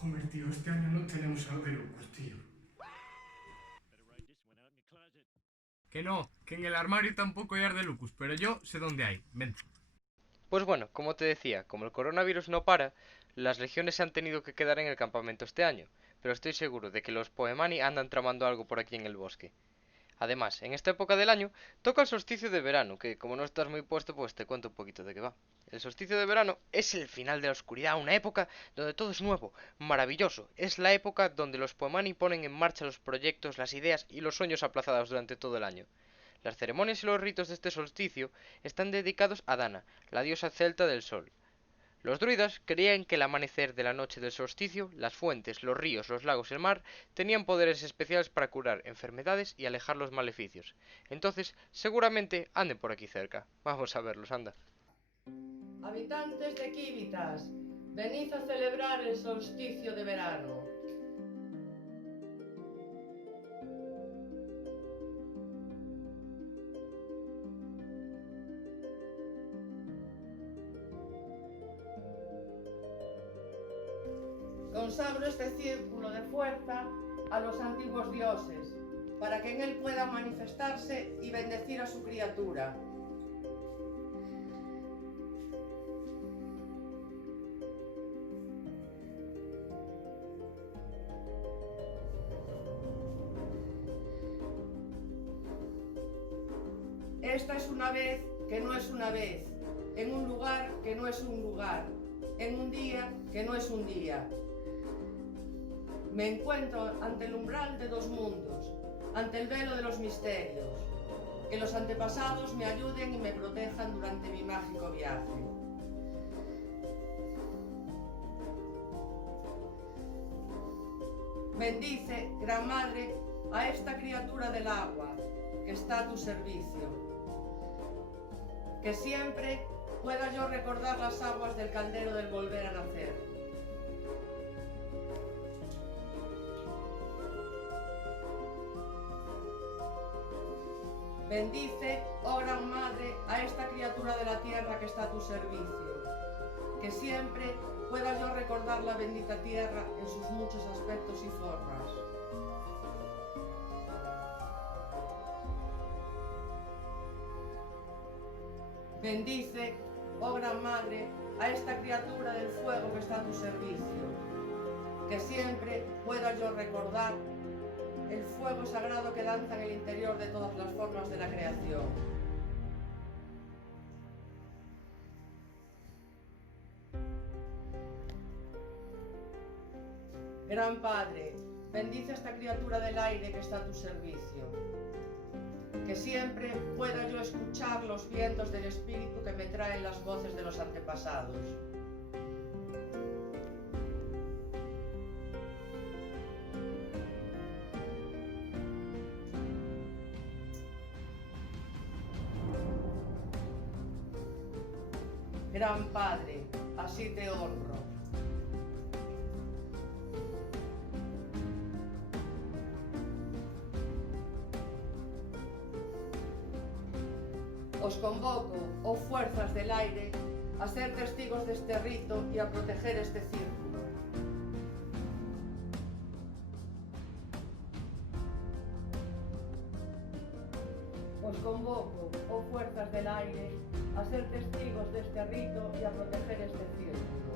Joder, tío, este año no tenemos algo de locos, tío. Que no, que en el armario tampoco hay Ardelucus, pero yo sé dónde hay. Ven. Pues bueno, como te decía, como el coronavirus no para, las legiones se han tenido que quedar en el campamento este año, pero estoy seguro de que los Poemani andan tramando algo por aquí en el bosque. Además, en esta época del año toca el solsticio de verano, que como no estás muy puesto, pues te cuento un poquito de qué va. El solsticio de verano es el final de la oscuridad, una época donde todo es nuevo, maravilloso. Es la época donde los Poemani ponen en marcha los proyectos, las ideas y los sueños aplazados durante todo el año. Las ceremonias y los ritos de este solsticio están dedicados a Dana, la diosa celta del sol. Los druidas creían que el amanecer de la noche del solsticio, las fuentes, los ríos, los lagos y el mar tenían poderes especiales para curar enfermedades y alejar los maleficios. Entonces, seguramente anden por aquí cerca. Vamos a verlos, anda. Habitantes de Quívitas, venid a celebrar el solsticio de verano. Consagro este círculo de fuerza a los antiguos dioses, para que en él puedan manifestarse y bendecir a su criatura. Esta es una vez que no es una vez, en un lugar que no es un lugar, en un día que no es un día. Me encuentro ante el umbral de dos mundos, ante el velo de los misterios. Que los antepasados me ayuden y me protejan durante mi mágico viaje. Bendice, Gran Madre, a esta criatura del agua que está a tu servicio. Que siempre pueda yo recordar las aguas del caldero del volver a nacer. Bendice, oh Gran Madre, a esta criatura de la tierra que está a tu servicio. Que siempre pueda yo recordar la bendita tierra en sus muchos aspectos y formas. Bendice, oh Gran Madre, a esta criatura del fuego que está a tu servicio. Que siempre pueda yo recordar el fuego sagrado que danza en el interior de todas las formas de la creación. Gran Padre, bendice a esta criatura del aire que está a tu servicio. Que siempre pueda yo escuchar los vientos del espíritu que me traen las voces de los antepasados. Gran Padre, así te honro. Os convoco, oh fuerzas del aire, a ser testigos de este rito y a proteger este círculo. Os convoco, oh fuerzas del aire, a ser testigos de este rito y a proteger este círculo.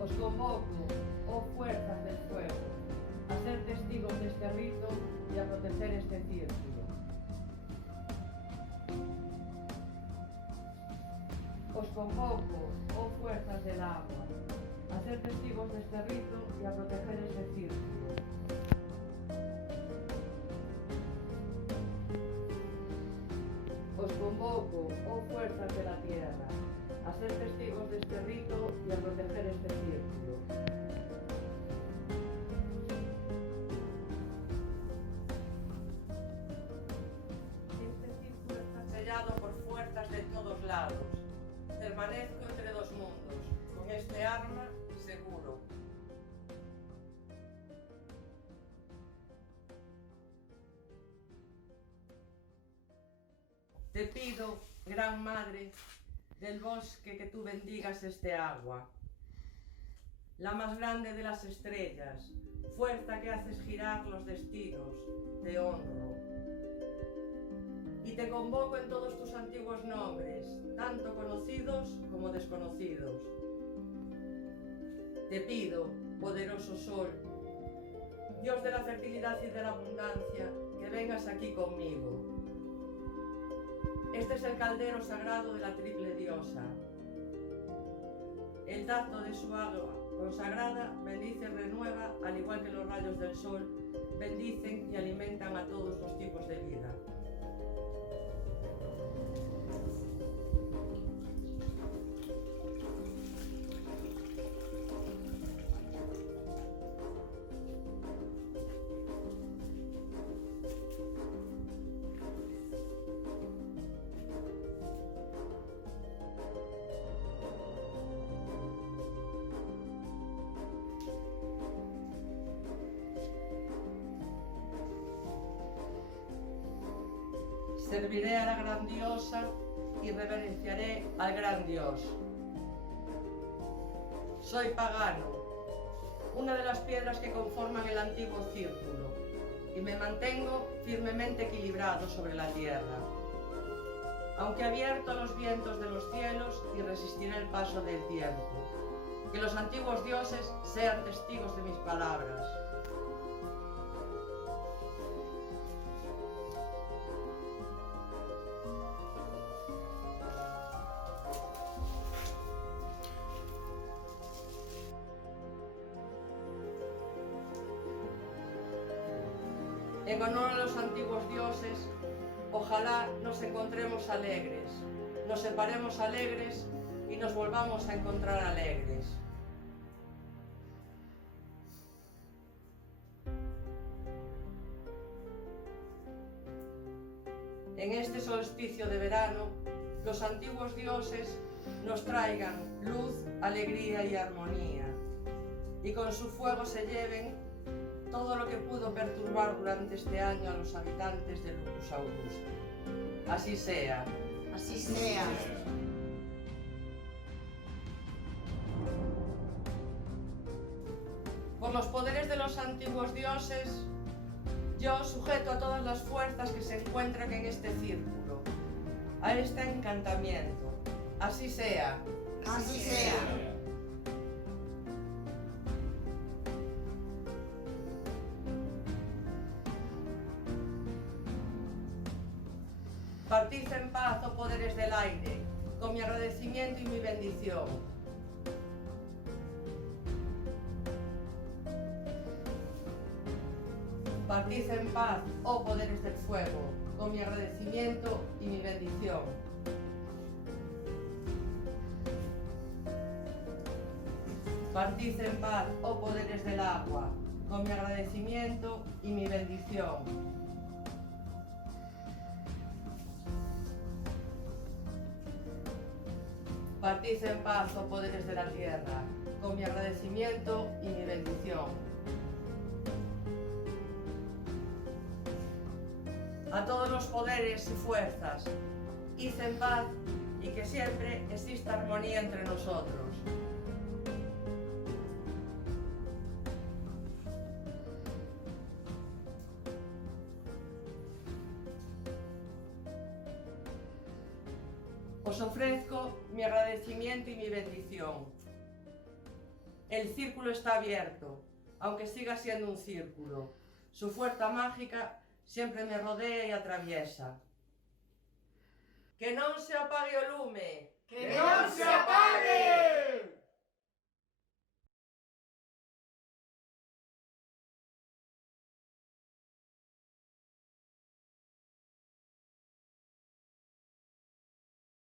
Os convoco, oh fuerzas del fuego, a ser testigos de este rito y a proteger este círculo. Os convoco, oh fuerzas del agua, a ser testigos de este rito y a proteger este círculo. Os convoco, oh fuerzas de la tierra, a ser testigos de este rito y a proteger este círculo. Este círculo está sellado por fuerzas de todos lados. Permanezco entre dos mundos, con este arma seguro. Te pido Gran Madre del bosque, que tú bendigas este agua, la más grande de las estrellas, fuerza que haces girar los destinos, te honro. Y te convoco en todos tus antiguos nombres, tanto conocidos como desconocidos. Te pido, poderoso sol, Dios de la fertilidad y de la abundancia, que vengas aquí conmigo. Este es el caldero sagrado de la triple diosa. El tacto de su agua consagrada bendice y renueva, al igual que los rayos del sol bendicen y alimentan a todos los tipos de vida. Serviré a la gran diosa y reverenciaré al gran dios. Soy pagano, una de las piedras que conforman el antiguo círculo, y me mantengo firmemente equilibrado sobre la tierra. Aunque abierto a los vientos de los cielos, y resistiré el paso del tiempo. Que los antiguos dioses sean testigos de mis palabras. En honor a los antiguos dioses, ojalá nos encontremos alegres, nos separemos alegres y nos volvamos a encontrar alegres. En este solsticio de verano, los antiguos dioses nos traigan luz, alegría y armonía, y con su fuego se lleven todo lo que pudo perturbar durante este año a los habitantes de Lucus Augusta. Así sea. Así sea. Por los poderes de los antiguos dioses, yo sujeto a todas las fuerzas que se encuentran en este círculo, a este encantamiento. Así sea. Así sea. Partid en paz, oh poderes del aire, con mi agradecimiento y mi bendición. Partid en paz, oh poderes del fuego, con mi agradecimiento y mi bendición. Partid en paz, oh poderes del agua, con mi agradecimiento y mi bendición. Partid en paz, oh poderes de la tierra, con mi agradecimiento y mi bendición. A todos los poderes y fuerzas, id en paz y que siempre exista armonía entre nosotros. Os ofrezco mi agradecimiento y mi bendición. El círculo está abierto, aunque siga siendo un círculo. Su fuerza mágica siempre me rodea y atraviesa. Que non se apague o lume! ¡Que no se apague!